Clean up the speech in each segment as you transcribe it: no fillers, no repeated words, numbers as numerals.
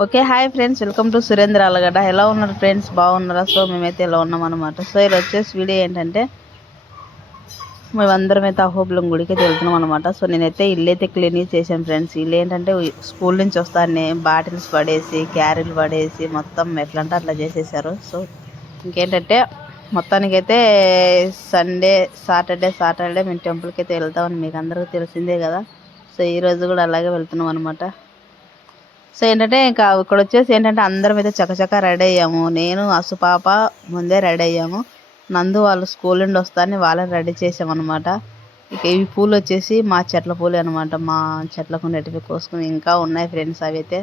Okay, hi friends, welcome to Surendra Allagadda. ఎలా ఉన్నారు friends? బాగున్నారా? సో మేమైతే ఎలా ఉన్నాం అనమాట. సో ఇది వచ్చేసి వీడియో ఏంటంటే మేమందరం అయితే అహోబిలం గుడికి అయితే వెళ్తున్నాం అనమాట. సో నేనైతే ఇల్లు అయితే క్లీన్ చేశాను ఫ్రెండ్స్. ఇల్లు ఏంటంటే స్కూల్ నుంచి వస్తానే బాటిల్స్ పడేసి క్యారీలు పడేసి మొత్తం ఎట్లా అంటే అట్లా చేసేసారు. సో ఇంకేంటంటే మొత్తానికైతే సాటర్డే మేము టెంపుల్కి అయితే వెళ్తామని మీకు అందరికీ తెలిసిందే కదా. సో ఈరోజు కూడా అలాగే వెళ్తున్నాం అనమాట. సో ఏంటంటే ఇంకా ఇక్కడ వచ్చేసి ఏంటంటే అందరం అయితే చకచక రెడీ అయ్యాము. నేను అసుపాప ముందే రెడీ అయ్యాము. నందు వాళ్ళు స్కూల్ నుండి వస్తారని వాళ్ళని రెడీ చేసామన్నమాట. ఇక ఈ పూలు వచ్చేసి మా చెట్ల పూలు అనమాట. మా చెట్లకు నెట్టివి కోసుకుని ఇంకా ఉన్నాయి ఫ్రెండ్స్. అవి అయితే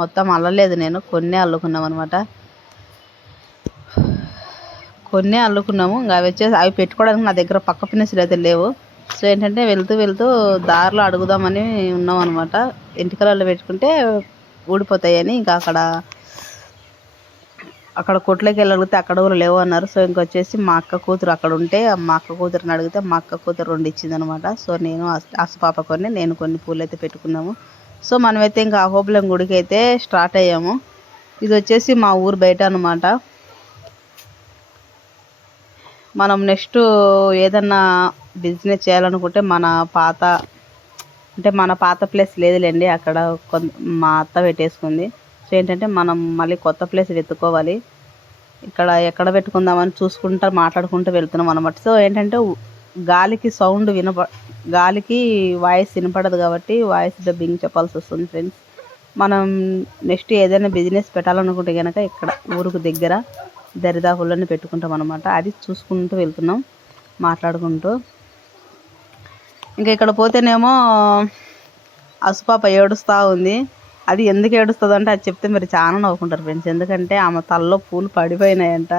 మొత్తం అల్లలేదు, నేను కొన్ని అల్లుకున్నాం అనమాట. కొన్ని అల్లుకున్నాము. ఇంకా అవి వచ్చేసి అవి పెట్టుకోవడానికి నా దగ్గర పక్క పిన్నులు అయితే లేవు. సో ఏంటంటే వెళ్తూ దారిలో అడుగుదామని ఉన్నాం అనమాట. ఇంటికలలో పెట్టుకుంటే ఊడిపోతాయని ఇంకా అక్కడ కొట్లోకి వెళ్ళగలిగితే అక్కడ కూడా లేవు అన్నారు. సో ఇంకొచ్చేసి మా అక్క కూతురు అక్కడ ఉంటే మా అక్క కూతురుని అడిగితే మా అక్క కూతురు 2 ఇచ్చింది అనమాట. సో నేను పాప కొన్ని, నేను కొన్ని పూలు అయితే పెట్టుకున్నాము. సో మనమైతే ఇంకా అహోబిలం గుడికి అయితే స్టార్ట్ అయ్యాము. ఇది వచ్చేసి మా ఊరు బయట అనమాట. మనం నెక్స్ట్ ఏదన్నా బిజినెస్ చేయాలనుకుంటే మన పాత ప్లేస్ లేదులేండి, అక్కడ మా అత్త పెట్టేసుకుంది. సో ఏంటంటే మనం మళ్ళీ కొత్త ప్లేస్ వెతుక్కోవాలి. ఇక్కడ ఎక్కడ పెట్టుకుందామని మాట్లాడుకుంటూ వెళ్తున్నాం అనమాట. సో ఏంటంటే గాలికి వాయిస్ వినపడదు కాబట్టి వాయిస్ డబ్బింగ్ చెప్పాల్సి వస్తుంది ఫ్రెండ్స్. మనం నెక్స్ట్ ఏదైనా బిజినెస్ పెట్టాలనుకుంటే కనుక ఇక్కడ ఊరుకు దగ్గర దరిదాపుల్లోనే పెట్టుకుంటాం అనమాట. అది చూసుకుంటూ వెళ్తున్నాం మాట్లాడుకుంటూ. ఇంకా ఇక్కడ పోతేనేమో అసుపాప ఏడుస్తూ ఉంది. అది ఎందుకు ఏడుస్తుంది అంటే అది చెప్తే మీరు చాలా నవ్వుకుంటారు ఫ్రెండ్స్. ఎందుకంటే ఆమె తలలో పూలు పడిపోయినాయంట,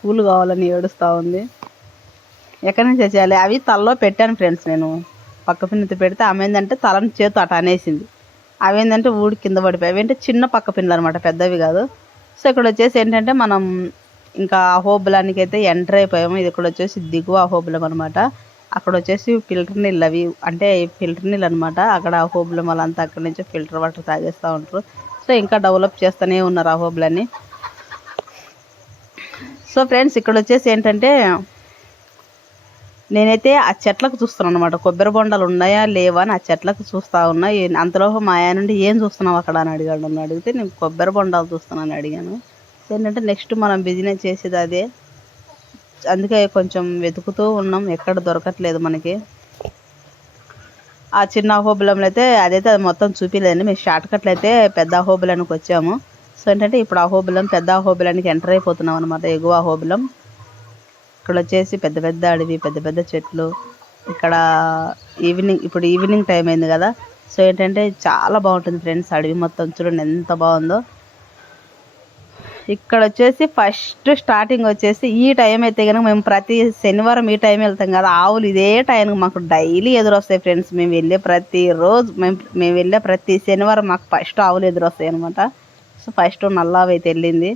పూలు కావాలని ఏడుస్తూ ఉంది. ఎక్కడి నుంచి చేయాలి అవి తలలో పెట్టాను ఫ్రెండ్స్. నేను పక్క పిన్నెత్తి పెడితే ఆమె ఏంటంటే తలని చేతు అట అనేసింది. అవి ఏంటంటే ఊడి కింద పడిపోయి అంటే చిన్న పక్క పిన్నెలు అనమాట, పెద్దవి కాదు. సో ఇక్కడ వచ్చేసి ఏంటంటే మనం ఇంకా అహోబిలానికి అయితే ఎంటర్ అయిపోయాము. ఇది ఇక్కడ వచ్చేసి దిగువ అహోబిలం అనమాట. అక్కడ వచ్చేసి ఫిల్టర్ నీళ్ళు, అవి అంటే ఫిల్టర్ నీళ్ళు అనమాట. అక్కడ అహోబిలం వాళ్ళంతా అక్కడి నుంచి ఫిల్టర్ వాటర్ తాగేస్తూ ఉంటారు. సో ఇంకా డెవలప్ చేస్తూనే ఉన్నారు అహోబిలాన్ని. సో ఫ్రెండ్స్ ఇక్కడ వచ్చేసి ఏంటంటే నేనైతే ఆ చెట్లకు చూస్తున్నాను అనమాట. కొబ్బరి బొండాలు ఉన్నాయా లేవా అని ఆ చెట్లకు చూస్తూ ఉన్నా. అంతలో మా ఆయన నుండి ఏం చూస్తున్నావు అక్కడ అని అడిగాడు. నన్ను అడిగితే నేను కొబ్బరి బొండాలు చూస్తున్నాను అడిగాను. ఏంటంటే నెక్స్ట్ మనం బిజినెస్ చేసేది అదే, అందుకే కొంచెం వెతుకుతూ ఉన్నాం, ఎక్కడ దొరకట్లేదు మనకి. ఆ చిన్న అహోబిలంలో అయితే అదైతే అది మొత్తం చూపించలేదండి. మేము షార్ట్ కట్లు అయితే పెద్ద అహోబిలానికి వచ్చాము. సో ఏంటంటే ఇప్పుడు పెద్ద అహోబిలానికి ఎంటర్ అయిపోతున్నాం అనమాట. ఎగువ అహోబిలం. ఇక్కడ వచ్చేసి పెద్ద పెద్ద అడవి, పెద్ద పెద్ద చెట్లు. ఇక్కడ ఇప్పుడు ఈవినింగ్ టైం అయింది కదా. సో ఏంటంటే చాలా బాగుంటుంది ఫ్రెండ్స్. అడవి మొత్తం చూడండి ఎంత బాగుందో. ఇక్కడ వచ్చేసి ఫస్ట్ స్టార్టింగ్ వచ్చేసి ఈ టైం అయితే కనుక మేము ప్రతి శనివారం ఈ టైం వెళ్తాం కదా. ఆవులు ఇదే టైంకి మాకు డైలీ ఎదురొస్తాయి ఫ్రెండ్స్. మేము వెళ్ళే ప్రతి శనివారం మాకు ఫస్ట్ ఆవులు ఎదురొస్తాయి అనమాట. సో ఫస్ట్ నల్లావి అయితే వెళ్ళింది.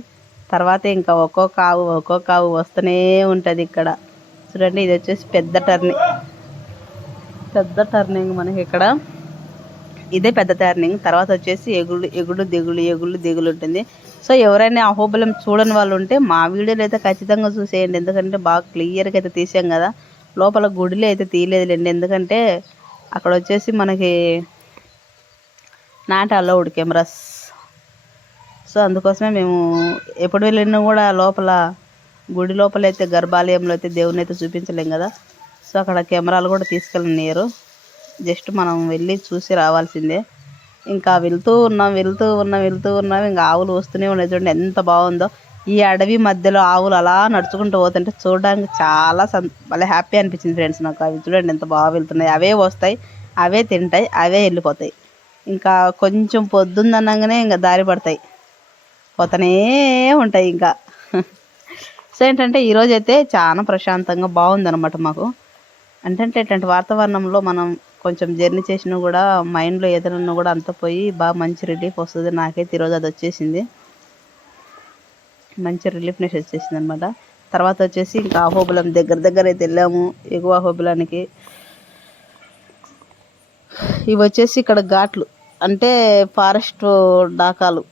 తర్వాత ఇంకా ఒక్కొక్క ఆవు వస్తూనే ఉంటుంది ఇక్కడ. చూడండి ఇది వచ్చేసి పెద్ద టర్నింగ్ మనకి ఇక్కడ. ఇదే పెద్ద టర్నింగ్. తర్వాత వచ్చేసి ఎగుడు దిగులు ఉంటుంది. సో ఎవరైనా అహోబిలం చూడని వాళ్ళు ఉంటే మా వీడియోలు అయితే ఖచ్చితంగా చూసేయండి. ఎందుకంటే బాగా క్లియర్గా అయితే తీసాం కదా. లోపల గుడిలో అయితే తీయలేదులేండి, ఎందుకంటే అక్కడ వచ్చేసి మనకి నాట్ అలౌడ్ కెమెరాస్. సో అందుకోసమే మేము ఎప్పుడు వెళ్ళినా కూడా గుడి లోపల అయితే గర్భాలయంలో అయితే దేవుని అయితే చూపించలేం కదా. సో అక్కడ కెమెరాలు కూడా తీసుకెళ్ళనియరు. జస్ట్ మనం వెళ్ళి చూసి రావాల్సిందే. ఇంకా వెళ్తూ ఉన్నాం. ఇంకా ఆవులు వస్తూనే ఉన్నాయి. చూడండి ఎంత బాగుందో. ఈ అడవి మధ్యలో ఆవులు అలా నడుచుకుంటూ పోతుంటే చూడడానికి చాలా భలే హ్యాపీ అనిపించింది ఫ్రెండ్స్ నాకు. అవి చూడండి ఎంత బాగా వెళ్తున్నాయి. అవే వస్తాయి, అవే తింటాయి, అవే వెళ్ళిపోతాయి. ఇంకా కొంచెం పొద్దున్ననగానే ఇంకా దారి పడతాయి, పోతూనే ఉంటాయి ఇంకా. సో ఏంటంటే ఈరోజు అయితే చాలా ప్రశాంతంగా బాగుందన్నమాట మాకు. అంటే ఇట్లాంటి వాతావరణంలో మనం కొంచెం జర్నీ చేసినా కూడా మైండ్లో ఏదైనా కూడా అంత పోయి బాగా మంచి రిలీఫ్ వస్తుంది. నాకైతే ఈరోజు అది వచ్చేసింది, మంచి రిలీఫ్నెస్ వచ్చేసింది అనమాట. తర్వాత వచ్చేసి ఇంకా అహోబిలం దగ్గర అయితే వెళ్ళాము. ఎగువ అహోబిలానికి ఇవి వచ్చేసి ఇక్కడ ఘాట్లు అంటే ఫారెస్ట్ డాకాలు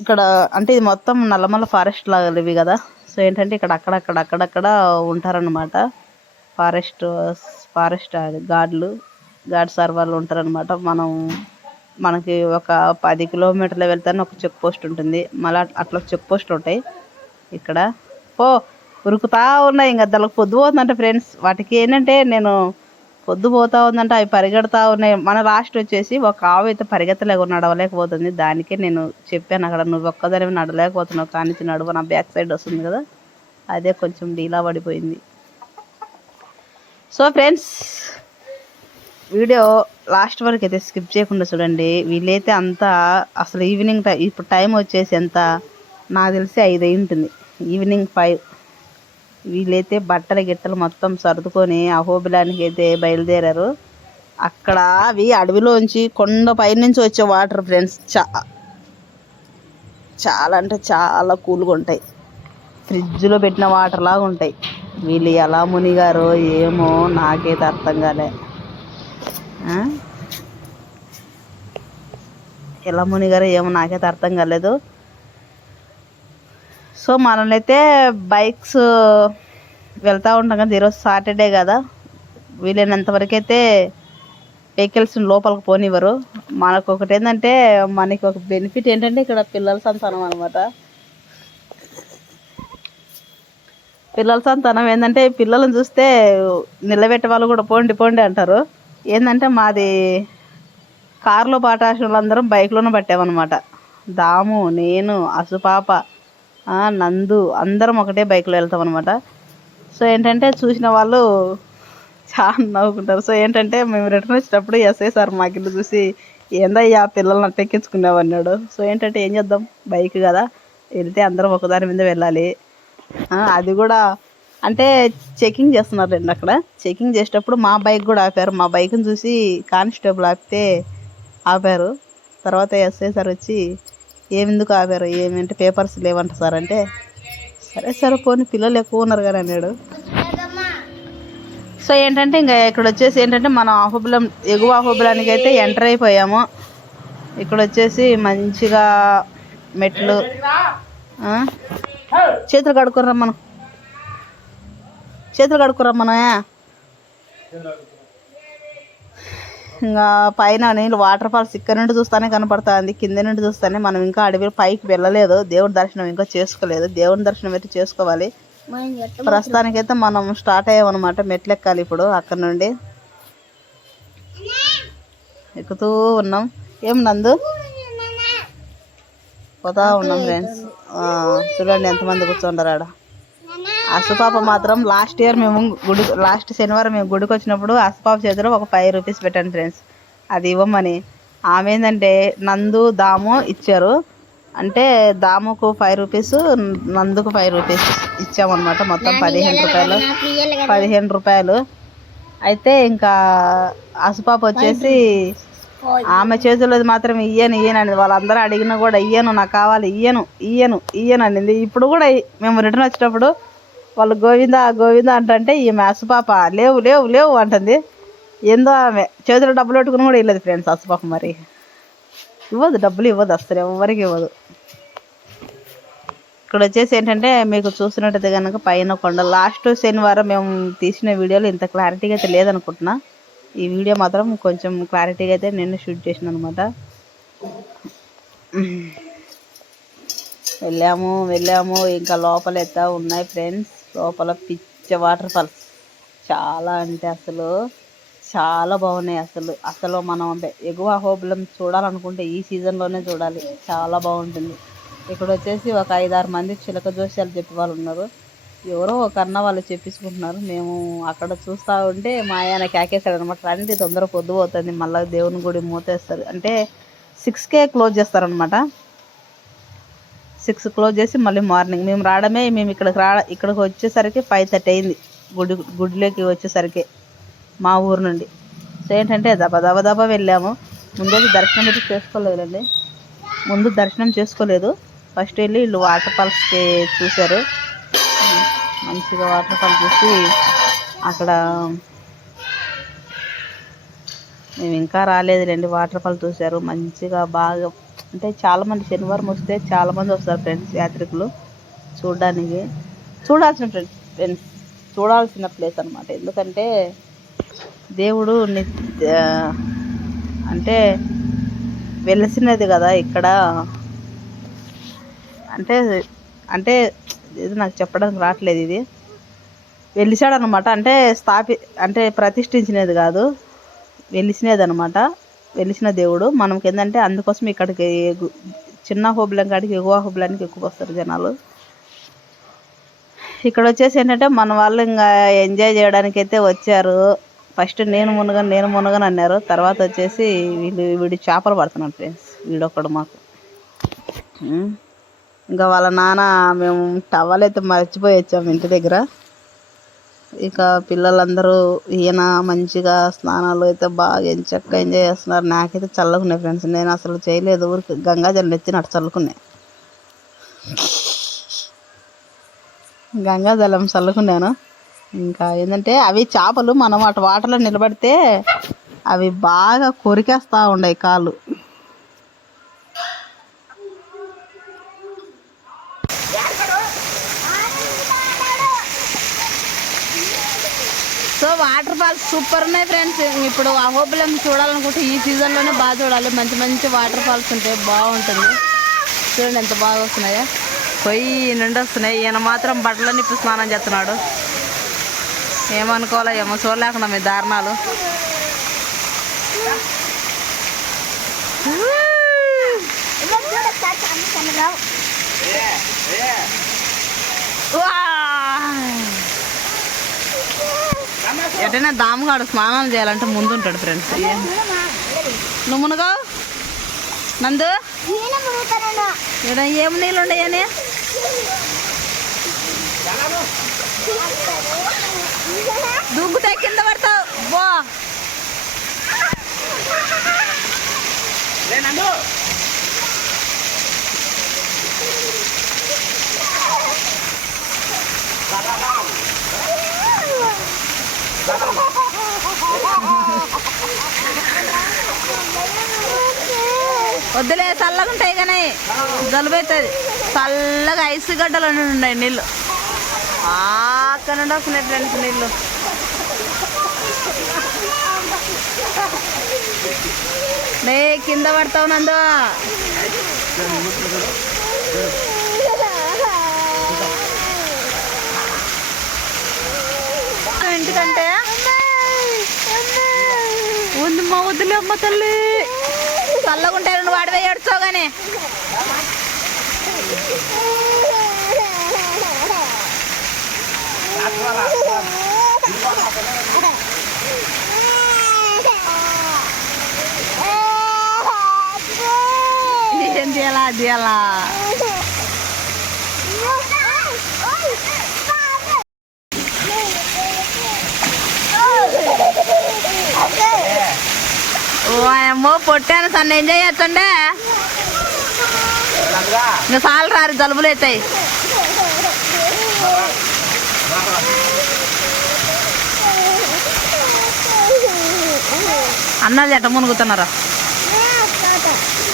ఇక్కడ అంటే ఇది మొత్తం నల్లమల్ల ఫారెస్ట్ లాగా ఇవి కదా. సో ఏంటంటే ఇక్కడ అక్కడక్కడ ఉంటారనమాట. ఫారెస్ట్ గార్డ్స్ వాళ్ళు ఉంటారనమాట. మనకి ఒక 10 కిలోమీటర్లు వెళ్తానే ఒక చెక్ పోస్ట్ ఉంటుంది. మళ్ళీ అట్లా చెక్ పోస్ట్లు ఉంటాయి ఇక్కడ. ఉరుకుతా ఉన్నాయి. ఇంకా దానికి పొద్దు పోతుందంటే ఫ్రెండ్స్, వాటికి ఏంటంటే నేను పొద్దు పోతా ఉందంటే అవి పరిగెడతా ఉన్నాయి. మన లాస్ట్ వచ్చేసి ఒక ఆవు అయితే నడవలేకపోతుంది. దానికే నేను చెప్పాను అక్కడ, నువ్వు ఒక్కదానివి నడవలేకపోతున్నావు కానీ నడువ, నా బ్యాక్ సైడ్ వస్తుంది కదా, అదే కొంచెం డీలా పడిపోయింది. సో ఫ్రెండ్స్, వీడియో లాస్ట్ వరకు అయితే స్కిప్ చేయకుండా చూడండి. వీళ్ళైతే అంతా అసలు ఈవినింగ్ ఇప్పుడు టైం వచ్చేసి ఎంత నాకు తెలిసి 5 అయి ఉంటుంది, ఈవినింగ్ 5. వీళ్ళైతే బట్టలు గిట్టలు మొత్తం సర్దుకొని అహోబిలానికి అయితే బయలుదేరారు. అక్కడ అవి అడవిలోంచి కొండ పైనుంచి వచ్చే వాటర్ ఫ్రెండ్స్, చాలా అంటే చాలా కూల్గా ఉంటాయి. ఫ్రిడ్జ్లో పెట్టిన వాటర్ లాగా ఉంటాయి. వీళ్ళు ఎలా మునిగారో ఏమో నాకైతే అర్థం కాలే. ఎలా మునిగారో ఏమో నాకైతే అర్థం కాలేదు. సో మనల్నైతే బైక్స్ వెళ్తూ ఉంటాం కదా, ఈరోజు సాటర్డే కదా, వీలైనంత వరకు అయితే వెహికల్స్ లోపలికి పోనివ్వరు. మనకు ఒకటి ఏంటంటే, మనకి ఒక బెనిఫిట్ ఏంటంటే ఇక్కడ పిల్లల సంతానం అనమాట. పిల్లల సంతానం ఏంటంటే, పిల్లలను చూస్తే నిలబెట్టే వాళ్ళు కూడా పోండి అంటారు. ఏంటంటే మాది కారులో పాటాశలు అందరం బైక్లోనే పట్టామన్నమాట. దాము, నేను, అసుపాప, నందు అందరం ఒకటే బైక్లో వెళ్తాం అనమాట. సో ఏంటంటే చూసిన వాళ్ళు చాలా నవ్వుకుంటారు. సో ఏంటంటే మేము రిటర్న్ వచ్చేటప్పుడు ఎస్ఐ సార్ మాకిల్లు చూసి, ఏందయ్యా పిల్లల్ని అట్టెక్కించుకున్నావు అన్నాడు. సో ఏంటంటే ఏం చేద్దాం, బైక్ కదా, వెళ్తే అందరం ఒకదాని మీద వెళ్ళాలి. అది కూడా అంటే చెకింగ్ చేస్తున్నారు రండి. అక్కడ చెకింగ్ చేసేటప్పుడు మా బైక్ కూడా ఆపారు. మా బైక్ని చూసి కానిస్టేబుల్ ఆపారు. తర్వాత ఎస్ఐ సార్ వచ్చి, ఏమెందుకు ఆపారు, ఏమంటే పేపర్స్ లేవంట సార్ అంటే, సరే పోనీ పిల్లలు ఎక్కువ ఉన్నారు కానీ అన్నాడు. సో ఏంటంటే ఇంకా ఇక్కడ వచ్చేసి ఏంటంటే మనం ఎగువ అహోబిలానికి అయితే ఎంటర్ అయిపోయాము. ఇక్కడ వచ్చేసి మంచిగా మెట్లు, చేతులు కడుక్కురమ్మను ఇంకా పైన నీళ్ళు వాటర్ ఫాల్స్ ఇక్కడ నుండి చూస్తానే కనపడుతుంది, కింద నుండి చూస్తానే. మనం ఇంకా అడవి పైకి వెళ్ళలేదు, దేవుడి దర్శనం ఇంకా చేసుకోలేదు. దేవుని దర్శనం అయితే చేసుకోవాలి. ప్రస్తుతానికైతే మనం స్టార్ట్ అయ్యామన్నమాట, మెట్లు ఎక్కాలి ఇప్పుడు. అక్కడ నుండి ఎక్కుతూ ఉన్నాం. ఏం నందు పోతా ఉన్నాం ఫ్రెండ్స్. చూడండి ఎంతమంది కూర్చోండారు ఆడ. అసుపాప మాత్రం లాస్ట్ శనివారం మేము గుడికి వచ్చినప్పుడు అసుపాప చేతిలో ఒక 5 రూపీస్ పెట్టాను ఫ్రెండ్స్, అది ఇవ్వమని. ఆమె ఏంటంటే నందు, దాము ఇచ్చారు. అంటే దాముకు 5 రూపీస్, నందుకు 5 రూపీస్ ఇచ్చామన్నమాట. మొత్తం 15 రూపాయలు. అయితే ఇంకా అసుపాప వచ్చేసి ఆమె చేతుల్లో మాత్రం ఇయ్యను అని వాళ్ళందరూ అడిగినా కూడా ఇయ్యను, నాకు కావాలి, ఇయ్యను అనింది. ఇప్పుడు కూడా మేము రిటర్న్ వచ్చేటప్పుడు వాళ్ళు గోవిందా అంటే ఈమె అసుపాప లేవు అంటుంది. ఏందో ఆమె చేతిలో డబ్బులు పెట్టుకుని కూడా ఇవ్వలేదు ఫ్రెండ్స్. అసుపాప మరి డబ్బులు ఇవ్వదు, అసలు ఎవరికి ఇవ్వదు. ఇక్కడ వచ్చేసి ఏంటంటే మీకు చూస్తున్నట్టయితే కనుక పైన కొండ. లాస్ట్ శనివారం మేము తీసిన వీడియోలో ఇంత క్లారిటీగా అయితే లేదనుకుంటున్నా. ఈ వీడియో మాత్రం కొంచెం క్లారిటీగా అయితే నేను షూట్ చేసిన అనమాట. వెళ్ళాము ఇంకా లోపల అయితే ఉన్నాయి ఫ్రెండ్స్. లోపల పిచ్చ వాటర్ ఫాల్స్, చాలా అంటే అసలు చాలా బాగున్నాయి. అసలు మనం ఎగువ అహోబిలం చూడాలనుకుంటే ఈ సీజన్లోనే చూడాలి, చాలా బాగుంటుంది. ఇక్కడ వచ్చేసి ఒక 5-6 మంది చిలక జోస్యాలు చెప్పే వాళ్ళు ఉన్నారు. ఎవరో ఒక అన్న వాళ్ళు చెప్పించుకుంటున్నారు. మేము అక్కడ చూస్తూ ఉంటే మా ఆయన కేకేశాడు అనమాట, రండి తొందర పొద్దు పోతుంది, మళ్ళీ దేవుని గుడి మూతేస్తారు అంటే 6కే క్లోజ్ చేస్తారనమాట. 6 క్లోజ్ చేసి మళ్ళీ మార్నింగ్ మేము ఇక్కడికి వచ్చేసరికి 5:30 అయింది. గుడిలోకి వచ్చేసరికి మా ఊరు నుండి. సో ఏంటంటే దబా వెళ్ళాము. ముందైతే దర్శనం అయితే చేసుకోలేదండి, దర్శనం చేసుకోలేదు. ఫస్ట్ వెళ్ళి వీళ్ళు వాటర్ ఫాల్స్కి చూశారు. మంచిగా వాటర్ ఫాల్స్ చూసి అక్కడ మేము ఇంకా రాలేదు రండి. వాటర్ ఫాల్ చూశారు మంచిగా, బాగా అంటే చాలామంది శనివారం వస్తే చాలామంది వస్తారు ఫ్రెండ్స్ యాత్రికులు చూడడానికి. చూడాల్సిన ఫ్రెండ్స్ చూడాల్సిన ప్లేస్ అనమాట. ఎందుకంటే దేవుడు అంటే వెలిసినది కదా ఇక్కడ. అంటే అంటే ఇది నాకు చెప్పడానికి రావట్లేదు. ఇది వెలిసాడనమాట. అంటే ప్రతిష్ఠించినది కాదు, వెలిసినది అనమాట. వెలిసిన దేవుడు మనకి ఏంటంటే అందుకోసం ఇక్కడికి చిన్న హోబులం కాడికి ఎగువ హోబులానికి ఎక్కువ వస్తారు జనాలు. ఇక్కడ వచ్చేసి ఏంటంటే మన వాళ్ళు ఇంకా ఎంజాయ్ చేయడానికి అయితే వచ్చారు. ఫస్ట్ నేను మునగను అన్నారు. తర్వాత వచ్చేసి వీడు చేపలు పడుతున్నాడు ఫ్రెండ్స్. వీడొక్కడు మాకు. ఇంకా వాళ్ళ నాన్న మేము టవల్ అయితే మర్చిపోయి వచ్చాము ఇంటి దగ్గర. ఇక పిల్లలందరూ ఈయన మంచిగా స్నానాలు అయితే బాగా ఎంచక్కా ఎంజాయ్ చేస్తున్నారు. నాకైతే చల్లుకున్నాయి ఫ్రెండ్స్. నేను అసలు చేయలేదు, ఊరికి గంగాజలం ఎత్తినట్టు చల్లుకున్నాయి. గంగాజలం చల్లుకున్నాను. ఇంకా ఏంటంటే అవి చేపలు మనం అటు వాటర్లో నిలబడితే అవి బాగా కొరికేస్తూ ఉన్నాయి కాళ్ళు. సో వాటర్ ఫాల్స్ సూపర్ ఉన్నాయి ఫ్రెండ్స్. ఇప్పుడు అహోబిలం చూడాలనుకుంటే ఈ సీజన్లోనే బాగా చూడాలి. మంచి మంచి వాటర్ ఫాల్స్ ఉంటాయి, బాగుంటుంది. చూడండి ఎంత బాగా వస్తున్నాయో, పొయ్యి నిండి వస్తున్నాయి. ఈయన మాత్రం బట్టలన్నీ ఇప్పుడు స్నానం చేస్తున్నాడు. ఏమనుకోవాలో ఏమో చూడలేకుండా మీ దారుణాలు. ఎటైనా దామగాడు స్నానాలు చేయాలంటే ముందు ఉంటాడు ఫ్రెండ్స్. నువ్వు మునుగో నందు, ఏం నీళ్ళు ఉండయని. దుంకుతే కింద పడతావు. బో వద్దులే, చల్లగా ఉంటాయి కానీ జలుబు అవుతుంది. చల్లగా ఐస్ గడ్డలు ఉన్నాయి నీళ్ళు. అక్కడ నుండి వస్తున్నాయి ఫ్రెండ్స్ నీళ్ళు. నే కింద పడతావు నందు. ఇంటికంటే ఉంది మా వద్దులే అమ్మ తల్లి. చల్లగుంటే నువ్వు అడవే ఏడ్చావు కానీ. ఏం చేయాలా అది చేయాలా. ఓ పొట్టాను సన్న ఎంజాయ్ చేస్తుండే. ఇంకా సాలు రారు, జలుబులు అవుతాయి. అన్నది ఎట్ట మునుగుతున్నారా.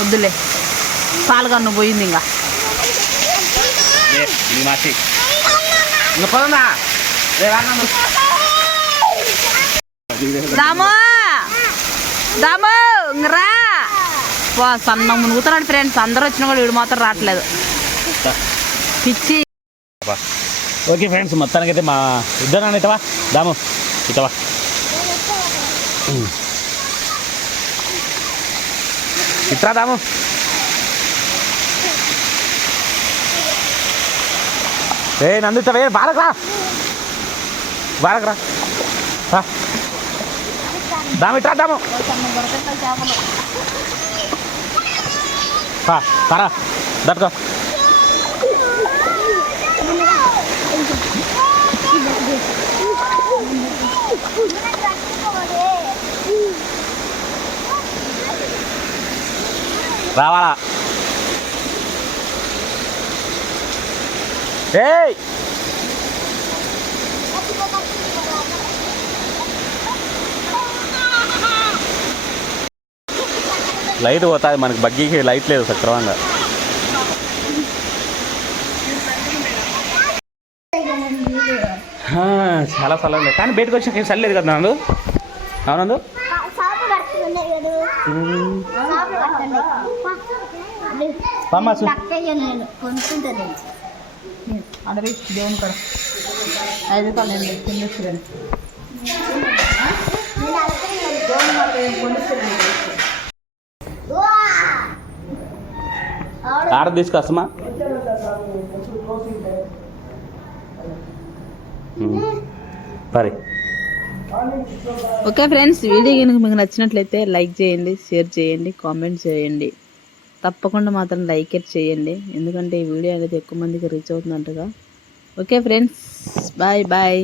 వద్దులే, పాలు కన్ను పోయింది. ఇంకా దామో దామో రా. సన్న మునుగుతున్నాడు ఫ్రెండ్స్. అందరూ వచ్చినా కూడా వీడు మాత్రం రావట్లేదు, పిచ్చి. ఓకే ఫ్రెండ్స్, మొత్తానికి అయితే మా ఇద్దరు ఇతవా దాము ఇతవా ఇట్రా దాము. నందు ఇతవే బాలకరా బాలకరా దాము ఇట్రా దాము. పరా దట్టుకో. రావాలా. ఏయ్ లైట్ పోతుంది మనకి బగ్గీకి లైట్ లేదు సక్రమంగా. చాలా చల్ల ఉంది కానీ బయటకు వచ్చిన చల్లలేదు కదా నందు. అవునందు అడవి దేవుని కడ 5 రూపాయలు నేను కొనిస్తాను. ఆడ తీసుకొస్తామా సరే. ఓకే ఫ్రెండ్స్, వీడియో కనుక మీకు నచ్చినట్లయితే లైక్ చేయండి, షేర్ చేయండి, కామెంట్ చేయండి. తప్పకుండా మాత్రం లైక్ చేయండి, ఎందుకంటే ఈ వీడియో అనేది ఎక్కువ మందికి రీచ్ అవుతుందంటగా. Okay friends, bye bye.